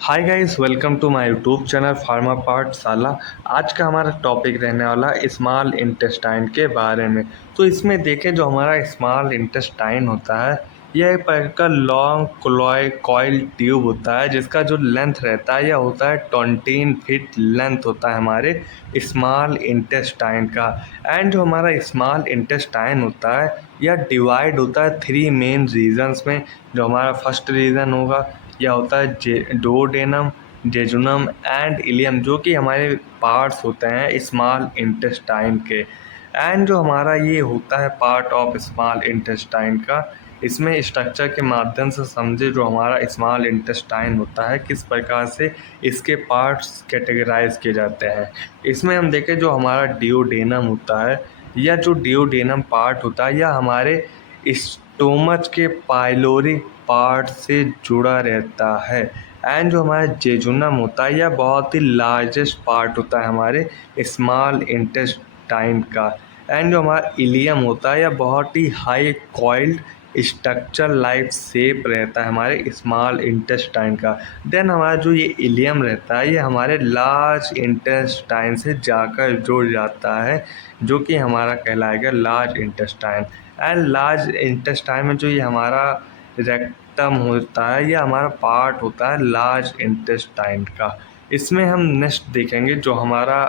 Hi guys, welcome to my YouTube channel Pharma Pathshala. आज का हमारा टॉपिक रहने वाला स्मॉल इंटेस्टाइन के बारे में। तो इसमें देखें, जो हमारा स्मॉल इंटेस्टाइन होता है यह एक प्रकार का लॉन्ग कॉइल ट्यूब होता है, जिसका जो लेंथ रहता है यह होता है 20 फीट लेंथ होता है हमारे स्मॉल इंटेस्टाइन का। एंड जो हमारा स्मॉल इंटेस्टाइन होता है यह डिवाइड होता है 3 मेन रीजन्स में। जो हमारा फर्स्ट रीज़न होगा यह होता है डुओडेनम, जेजुनम एंड इलियम, जो कि हमारे पार्ट्स होते हैं स्मॉल इंटेस्टाइन के। एंड जो हमारा ये होता है पार्ट ऑफ स्मॉल इंटेस्टाइन का, इसमें स्ट्रक्चर के माध्यम से समझे जो हमारा स्मॉल इंटेस्टाइन होता है किस प्रकार से इसके पार्ट्स कैटेगराइज किए जाते हैं। इसमें हम देखें, जो हमारा डिओडेनम होता है या जो डिओडेनम पार्ट होता है यह हमारे स्टोमच के पाइलोरिक पार्ट से जुड़ा रहता है। एंड जो हमारा जेजुनम होता है यह बहुत ही लार्जेस्ट पार्ट होता है हमारे स्मॉल इंटेस्टाइन का। एंड जो हमारा इलियम होता है यह बहुत ही high coiled structure like shape रहता है हमारे स्मॉल इंटेस्टाइन का। देन हमारा जो ये इलियम रहता है ये हमारे लार्ज इंटेस्टाइन से जाकर जुड़ जाता है, जो कि हमारा कहलाएगा large intestine. And large intestine में जो ये हमारा रेक्टम होता है यह हमारा पार्ट होता है लार्ज इंटेस्टाइन का। इसमें हम नेक्स्ट देखेंगे जो हमारा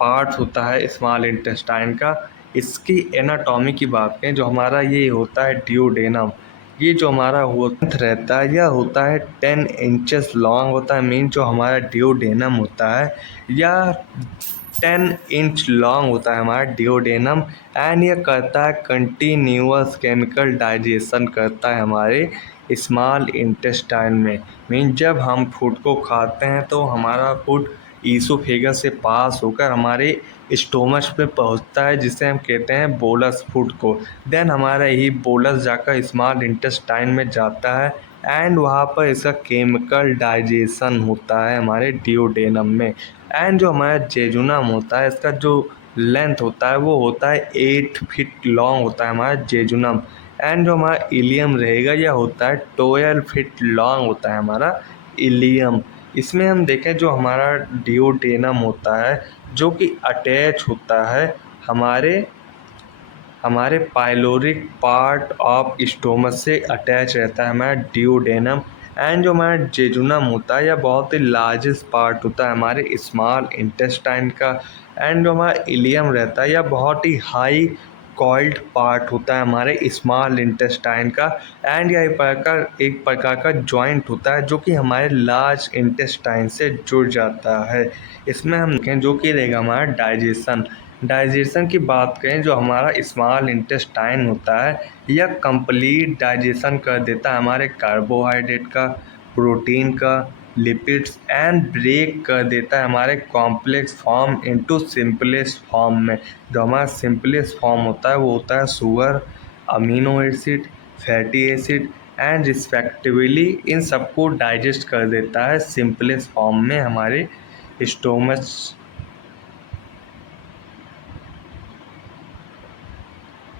पार्ट होता है स्मॉल इंटेस्टाइन का, इसकी एनाटॉमी की बात करें। जो हमारा ये होता है डिओडेनम, ये जो हमारा होता रहता है यह होता है 10 इंचेस लॉन्ग होता है। मीन जो हमारा डिओडेनम होता है यह 10 इंच लॉन्ग होता है हमारा डिओडेनम। एंड ये करता है कंटिन्यूअस केमिकल डाइजेशन करता है हमारे स्मॉल इंटेस्टाइन में। मीन जब हम फूड को खाते हैं तो हमारा फूड ईसोफेगस से पास होकर हमारे स्टोमच पे पहुंचता है, जिसे हम कहते हैं बोलस फूड को। देन हमारा यही बोलस जाकर स्मॉल इंटेस्टाइन में जाता है एंड वहाँ पर इसका केमिकल डाइजेशन होता है हमारे डिओडेनम में। एंड जो हमारा जेजुनम होता है इसका जो लेंथ होता है वो होता है 8 फीट लॉन्ग होता है हमारा जेजुनम। एंड जो हमारा इलियम रहेगा यह होता है 12 फीट लॉन्ग होता है हमारा इलियम। इसमें हम देखें, जो हमारा डिओडेनम होता है जो कि अटैच होता है हमारे हमारे पाइलोरिक पार्ट ऑफ स्टोमच से अटैच रहता है हमारा डिओडेनम। एंड जो हमारा जेजुनम होता है यह बहुत ही लार्जेस्ट पार्ट होता है हमारे स्मॉल इंटेस्टाइन का। एंड जो हमारा इलियम रहता है यह बहुत ही हाई कॉइल्ड पार्ट होता है हमारे स्मॉल इंटेस्टाइन का। एंड यह एक प्रकार का जॉइंट होता है जो कि हमारे लार्ज इंटेस्टाइन से जुड़ जाता है। इसमें हम देखें जो कि रहेगा हमारा डाइजेशन की बात करें। जो हमारा स्मॉल इंटेस्टाइन होता है यह कंप्लीट डाइजेशन कर देता है हमारे कार्बोहाइड्रेट का, प्रोटीन का, लिपिड्स एंड ब्रेक कर देता है हमारे complex form into simplest form में। जो हमारा सिंपलेस्ट फॉर्म होता है वो होता है sugar, amino acid, fatty acid and respectively इन सबको डाइजेस्ट कर देता है सिंपलेस्ट फॉर्म में हमारे स्टोमच।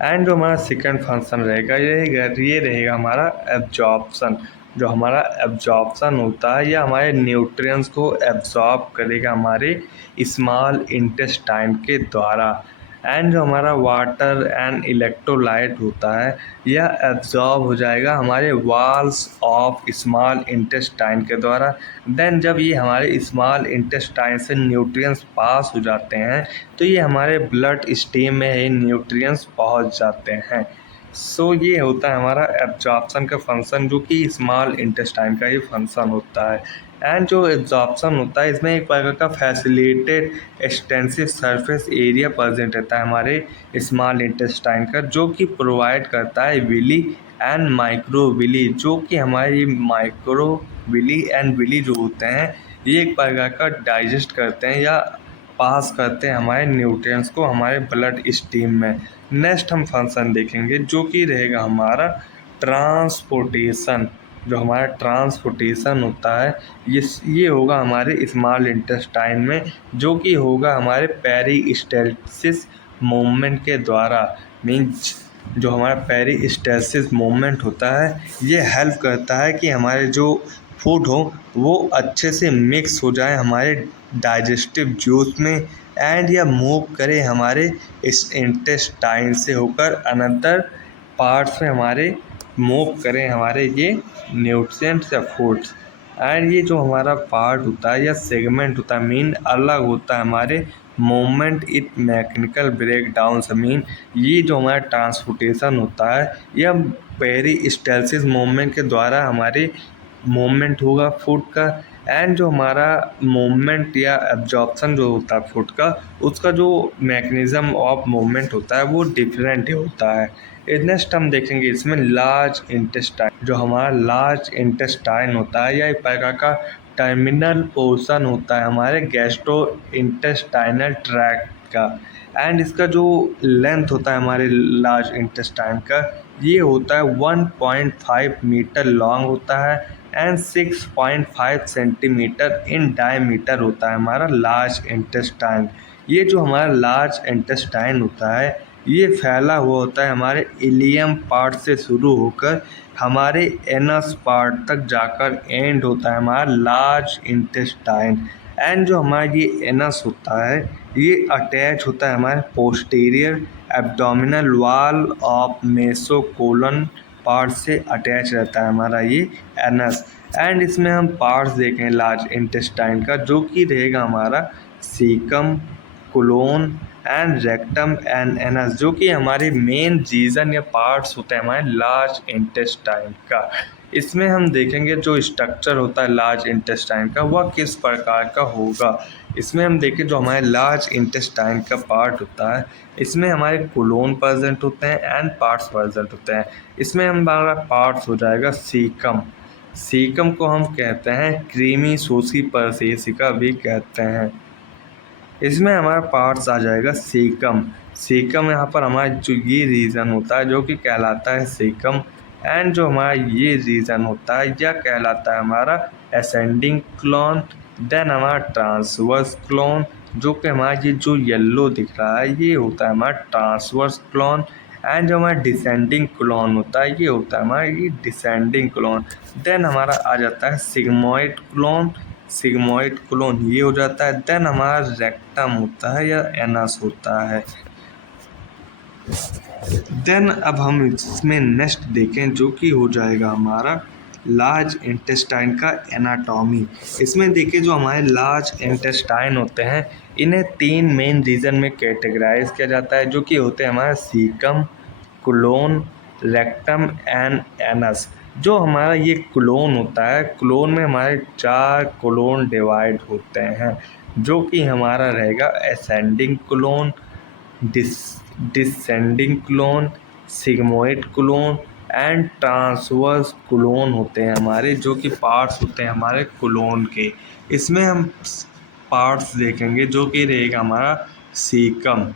एंड जो हमारा सेकंड फंक्शन रहेगा ये रहेगा हमारा एब्जॉर्प्शन। जो हमारा एब्जॉर्प्शन होता है यह हमारे न्यूट्रिएंट्स को एब्जॉर्ब करेगा हमारे स्मॉल इंटेस्टाइन के द्वारा। एंड जो हमारा वाटर एंड इलेक्ट्रोलाइट होता है यह एब्जॉर्ब हो जाएगा हमारे वॉल्स ऑफ स्मॉल इंटेस्टाइन के द्वारा। देन जब ये हमारे स्मॉल इंटेस्टाइन से न्यूट्रिएंट्स पास हो जाते हैं तो ये हमारे ब्लड स्ट्रीम में ये न्यूट्रिएंट्स पहुंच जाते हैं। सो ये होता है हमारा एब्जॉर्प्शन का फंक्शन, जो कि स्मॉल इंटेस्टाइन का ही फंक्शन होता है। एंड जो एब्जॉर्प्शन होता है इसमें एक प्रकार का facilitated extensive surface area present रहता है हमारे स्मॉल इंटेस्टाइन का, जो कि प्रोवाइड करता है विली एंड माइक्रो विली। जो कि हमारे माइक्रो विली एंड विली जो होते हैं ये एक प्रकार का डाइजेस्ट करते हैं या पास करते हैं हमारे न्यूट्रिएंट्स को हमारे ब्लड स्ट्रीम में। नेक्स्ट हम फंक्शन देखेंगे जो कि रहेगा हमारा ट्रांसपोर्टेशन। जो हमारा ट्रांसपोर्टेशन होता है ये होगा हमारे स्मॉल इंटेस्टाइन में, जो कि होगा हमारे पेरिस्टाल्सिस मूवमेंट के द्वारा। मीन्स जो हमारा पेरिस्टाल्सिस मूवमेंट होता है ये हेल्प करता है कि हमारे जो फूड हो वो अच्छे से मिक्स हो जाए हमारे डाइजेस्टिव जूस में एंड या मूव करे हमारे इस इंटेस्टाइन से होकर अनदर पार्ट्स में हमारे मूव करें हमारे ये न्यूट्रिएंट्स या फूड्स। एंड ये जो हमारा पार्ट होता है या सेगमेंट होता है मीन अलग होता है हमारे movement it mechanical break down से मीन ये जो हमारा ट्रांसपोर्टेशन होता है या पेरिस्टालसिस मूवमेंट के द्वारा हमारे मूवमेंट होगा फूड का। एंड जो हमारा मूवमेंट या एब्जॉर्प्शन जो होता है फूड का उसका जो मैकेनिज्म ऑफ मूवमेंट होता है वो डिफरेंट होता है। नेक्स्ट हम देखेंगे इसमें लार्ज इंटेस्टाइन। जो हमारा लार्ज इंटेस्टाइन होता है या एक प्रकार का टर्मिनल पोर्शन होता है हमारे गैस्ट्रो इंटेस्टाइनल ट्रैक्ट का। एंड इसका जो लेंथ होता है हमारे लार्ज इंटेस्टाइन का ये होता है 1.5 मीटर लॉन्ग होता है एंड 6.5 सेंटीमीटर इन डायमीटर होता है हमारा लार्ज इंटेस्टाइन। ये जो हमारा लार्ज इंटेस्टाइन होता है ये फैला हुआ होता है हमारे इलियम पार्ट से शुरू होकर हमारे एनस पार्ट तक जाकर एंड होता है हमारा लार्ज इंटेस्टाइन। एंड जो हमारा ये एनस होता है ये अटैच होता है हमारे posterior abdominal wall of mesocolon part से अटैच रहता है हमारा ये एनस। एंड इसमें हम पार्ट्स देखें लार्ज इंटेस्टाइन का जो कि रहेगा हमारा caecum, colon and rectum and anus जो कि हमारे मेन रीजन या पार्ट्स होते हैं हमारे लार्ज इंटेस्टाइन का। इसमें हम देखेंगे जो स्ट्रक्चर होता है लार्ज इंटेस्टाइन का वह किस प्रकार का होगा। इसमें हम देखें जो हमारे लार्ज इंटेस्टाइन का पार्ट होता है इसमें हमारे कोलोन प्रेजेंट होते हैं एंड पार्ट्स प्रेजेंट होते हैं। इसमें हमारा पार्ट्स हो जाएगा सीकम। सीकम को हम कहते हैं क्रीमी सोसी परसेसिका भी कहते हैं। इसमें हमारा पार्ट्स आ जाएगा सीकम। सीकम यहाँ पर हमारा जो ये रीजन होता है जो कि कहलाता है सीकम। एंड जो हमारा ये रीजन होता है यह कहलाता है हमारा असेंडिंग क्लोन। देन हमारा ट्रांसवर्स क्लोन जो कि हमारा ये जो येलो दिख रहा है ये होता है हमारा ट्रांसवर्स क्लोन। एंड जो हमारा डिसेंडिंग क्लोन होता है ये होता है हमारा ये डिसेंडिंग क्लोन। देन हमारा आ जाता है सिग्मोइड क्लोन। सिग्मोइड क्लोन ये हो जाता है। देन हमारा रेक्टम होता है या एनस होता है। देन अब हम इसमें नेक्स्ट देखें जो कि हो जाएगा हमारा लार्ज इंटेस्टाइन का एनाटॉमी। इसमें देखिए जो हमारे लार्ज इंटेस्टाइन होते हैं इन्हें 3 मेन रीजन में कैटेगराइज किया जाता है जो कि होते हैं हमारा caecum, colon, rectum and anus. जो हमारा ये कोलोन होता है कोलोन में हमारे 4 कोलोन डिवाइड होते हैं जो कि हमारा रहेगा ascending colon, descending colon, sigmoid colon and transverse colon होते हैं हमारे जो कि पार्ट्स होते हैं हमारे क्लोन के। इसमें हम पार्ट्स देखेंगे जो कि रहेगा हमारा सीकम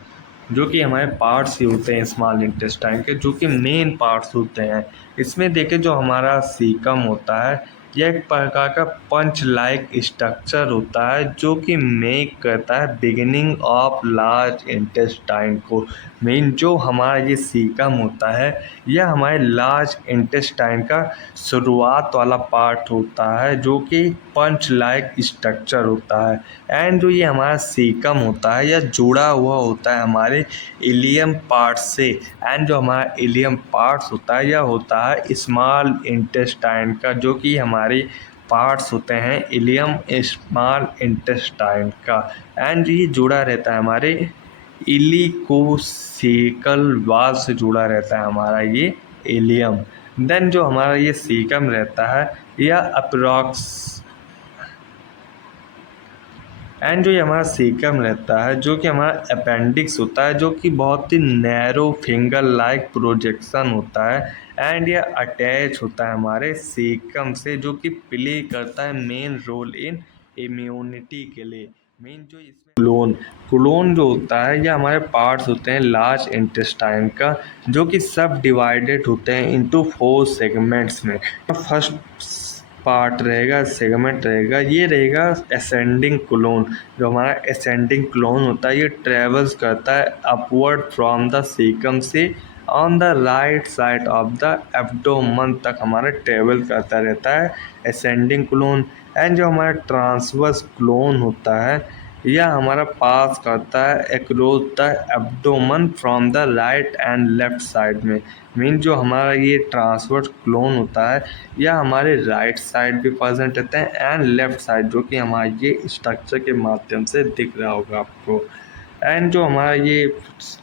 जो कि हमारे पार्ट्स ही होते हैं स्मॉल इंटेस्टाइन के जो कि मेन पार्ट्स होते हैं। इसमें देखें जो हमारा सीकम होता है यह एक प्रकार का पंच लाइक स्ट्रक्चर होता है जो कि मेक करता है बिगिनिंग ऑफ लार्ज इंटेस्टाइन को। मेन जो हमारा ये सीकम होता है यह हमारे लार्ज इंटेस्टाइन का शुरुआत वाला पार्ट होता है जो कि पंच लाइक स्ट्रक्चर होता है। एंड जो ये हमारा सीकम होता है यह जुड़ा हुआ होता है हमारे इलियम पार्ट से। एंड जो हमारा इलियम पार्ट्स होता है यह होता है स्मॉल इंटेस्टाइन का जो कि हमारे पार्ट्स होते हैं इलियम स्मॉल इंटेस्टाइन का। एंड ये जुड़ा रहता है हमारे इलिकोसेकल वाल से जुड़ा रहता है हमारा ये इलियम। देन जो हमारा ये सीकम रहता है यह अप्रॉक्स एंड जो ये हमारा सीकम रहता है जो कि हमारा अपेंडिक्स होता है जो कि बहुत ही नैरो फिंगर लाइक प्रोजेक्शन होता है। एंड ये अटैच होता है हमारे सीकम से जो कि प्ले करता है मेन रोल इन इम्यूनिटी के लिए। मेन जो इसमें क्लोन जो होता है ये हमारे पार्ट्स होते हैं लार्ज इंटेस्टाइन का जो कि सब डिवाइडेड होते हैं इनटू 4 सेगमेंट्स में। फर्स्ट पार्ट रहेगा सेगमेंट रहेगा ये रहेगा असेंडिंग क्लोन। जो हमारा असेंडिंग क्लोन होता है ये ट्रेवल्स करता है अपवर्ड फ्रॉम द सीकम से on the right side of the abdomen तक हमारा ट्रेवल करता रहता है असेंडिंग क्लोन। एंड जो हमारा ट्रांसवर्स क्लोन होता है यह हमारा पास करता है across the abdomen from the right and left side में। मीन जो हमारा ये ट्रांसवर्स क्लोन होता है यह हमारे राइट साइड भी प्रेजेंट रहते हैं एंड लेफ्ट साइड, जो कि हमारे ये स्ट्रक्चर के माध्यम से दिख रहा होगा आपको। एंड जो हमारा ये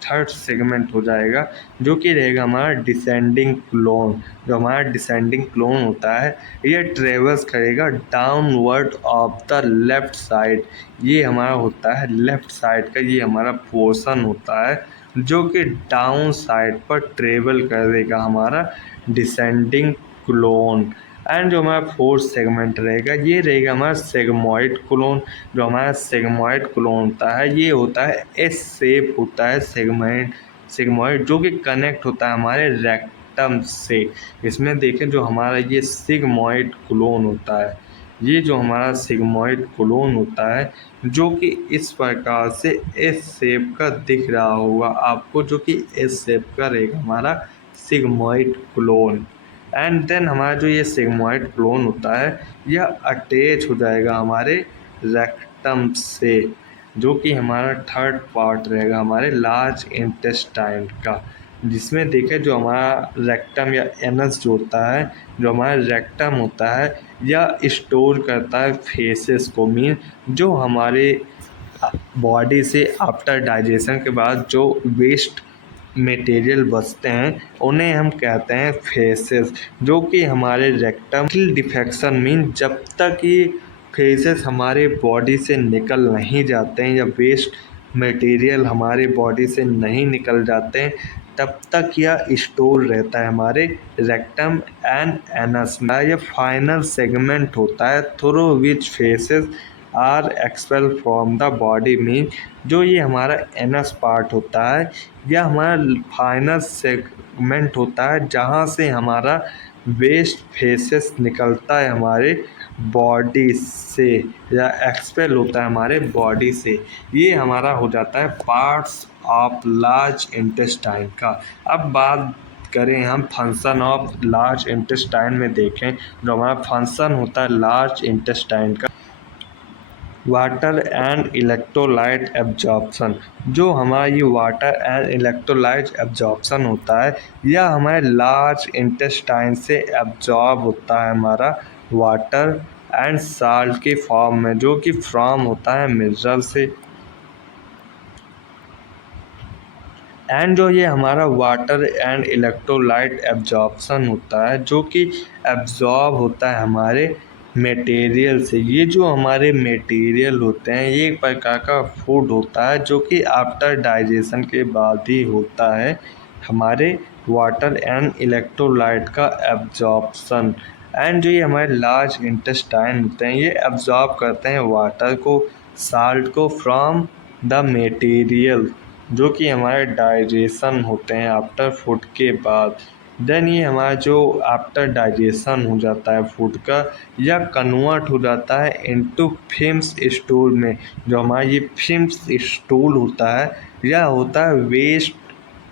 थर्ड सेगमेंट हो जाएगा जो कि रहेगा हमारा डिसेंडिंग क्लोन। जो हमारा डिसेंडिंग क्लोन होता है ये ट्रेवल्स करेगा downward of the left side. ये हमारा होता है लेफ्ट साइड का, ये हमारा पोर्शन होता है जो कि डाउन साइड पर ट्रेवल करेगा हमारा डिसेंडिंग क्लोन। एंड जो हमारा फोर्थ सेगमेंट रहेगा ये रहेगा हमारा सेगमॉइड क्लोन। जो हमारा सेगमॉइड क्लोन होता है ये होता है एस शेप होता है सेगमॉइड जो कि कनेक्ट होता है हमारे रेक्टम से। इसमें देखें जो हमारा ये सिग्मॉइड क्लोन होता है, ये जो हमारा सिग्मॉइड क्लोन होता है जो कि इस प्रकार से एस शेप का दिख रहा होगा आपको, जो कि एस शेप का रहेगा हमारा सिग्मॉइड क्लोन। एंड देन हमारा जो ये सिग्मॉइड क्लोन होता है यह अटैच हो जाएगा हमारे रेक्टम से, जो कि हमारा थर्ड पार्ट रहेगा हमारे लार्ज इंटेस्टाइन का। जिसमें देखें जो हमारा रेक्टम या एनस जो होता है, जो हमारा रेक्टम होता है यह स्टोर करता है फेसेस को। मीन जो हमारे बॉडी से आफ्टर डाइजेशन के बाद जो वेस्ट मटेरियल बचते हैं उन्हें हम कहते हैं फेसेस, जो कि हमारे रेक्टम डिफेक्शन मीन जब तक ये फेसेस हमारे बॉडी से निकल नहीं जाते हैं या वेस्ट मटेरियल हमारे बॉडी से नहीं निकल जाते हैं तब तक यह स्टोर रहता है हमारे रेक्टम एंड एनस में। यह फाइनल सेगमेंट होता है through which faeces are expel from the body. Mean जो ये हमारा एनस पार्ट होता है यह हमारा फाइनल सेगमेंट होता है जहाँ से हमारा वेस्ट फेसेस निकलता है हमारे बॉडी से या एक्सपेल होता है हमारे बॉडी से। ये हमारा हो जाता है पार्ट्स ऑफ लार्ज इंटेस्टाइन का। अब बात करें हम फंक्शन ऑफ लार्ज इंटेस्टाइन में देखें जो हमारा फंक्शन होता है लार्ज इंटेस्टाइन का वाटर एंड इलेक्ट्रोलाइट एब्जॉर्प्शन। जो हमारा ये वाटर एंड इलेक्ट्रोलाइट एब्जॉर्प्शन होता है यह हमारे लार्ज इंटेस्टाइन से एब्जॉर्ब होता है हमारा वाटर एंड साल्ट के फॉर्म में, जो कि फॉर्म होता है मिनरल से। एंड जो ये हमारा वाटर एंड इलेक्ट्रोलाइट एब्जॉर्प्शन होता है जो कि एब्जॉर्ब होता है हमारे मटेरियल से। ये जो हमारे मटेरियल होते हैं ये एक प्रकार का फूड होता है जो कि आफ्टर डाइजेशन के बाद ही होता है हमारे वाटर एंड इलेक्ट्रोलाइट का एब्जॉर्प्शन। एंड जो ये हमारे लार्ज इंटेस्टाइन होते हैं ये एब्जॉर्ब करते हैं वाटर को, साल्ट को फ्रॉम द मटेरियल जो कि हमारे डाइजेशन होते हैं आफ्टर फूड के बाद। देन ये हमारा जो आफ्टर डाइजेशन हो जाता है फूड का यह कन्वर्ट हो जाता है इनटू फिम्स स्टूल में। जो हमारा ये फिम्स स्टूल होता है यह होता है वेस्ट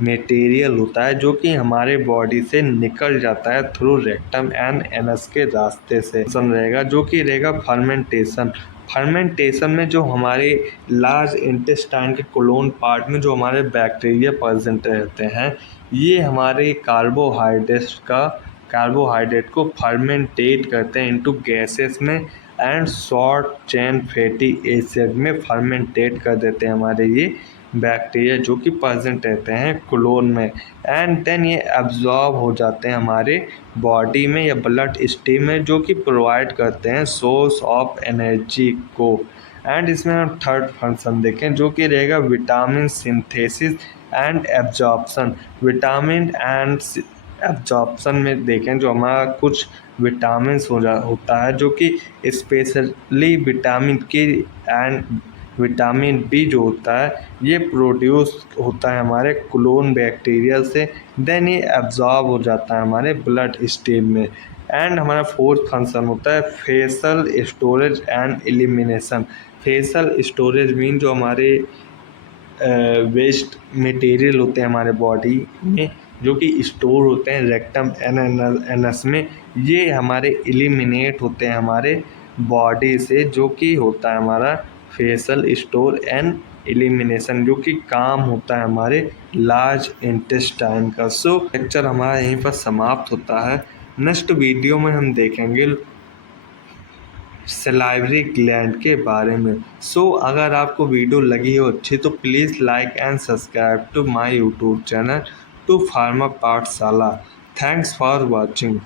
मटेरियल होता है जो कि हमारे बॉडी से निकल जाता है थ्रू रेक्टम एंड एनस के रास्ते से रहेगा, जो कि रहेगा फर्मेंटेशन। फर्मेंटेशन में जो हमारे लार्ज इंटेस्टाइन के कोलोन पार्ट में जो हमारे बैक्टीरिया प्रेजेंट रहते हैं ये हमारे कार्बोहाइड्रेट को फर्मेंटेट करते हैं इनटू गैसेस में and short chain fatty acid में फर्मेंटेट कर देते हैं हमारे ये बैक्टीरिया जो कि प्रेजेंट रहते हैं क्लोन में। एंड देन ये एब्जॉर्ब हो जाते हैं हमारे बॉडी में या ब्लड स्ट्रीम में, जो कि प्रोवाइड करते हैं सोर्स ऑफ एनर्जी को। एंड इसमें हम थर्ड फंक्शन देखें जो कि रहेगा vitamin synthesis and absorption. Vitamin and absorption में देखें जो हमारा कुछ विटामिन होता है जो कि स्पेशली विटामिन के एंड विटामिन बी जो होता है ये प्रोड्यूस होता है हमारे क्लोन बैक्टीरिया से। देन ये एब्जॉर्ब हो जाता है हमारे ब्लड स्ट्रीम में। एंड हमारा फोर्थ फंक्शन होता है facial storage and elimination. Facial storage mean जो हमारे वेस्ट मटेरियल होते हैं हमारे बॉडी में जो कि स्टोर होते हैं रेक्टम एनस में, ये हमारे एलिमिनेट होते हैं हमारे बॉडी से, जो कि होता है हमारा फेसल स्टोर एंड एलिमिनेशन, जो कि काम होता है हमारे लार्ज इंटेस्टाइन का। सो लेक्चर हमारा यहीं पर समाप्त होता है। नेक्स्ट वीडियो में हम देखेंगे सलाइवरी ग्लैंड के बारे में। सो अगर आपको वीडियो लगी हो अच्छी तो please like and subscribe to my YouTube channel to pharma Pathshala. Thanks for watching.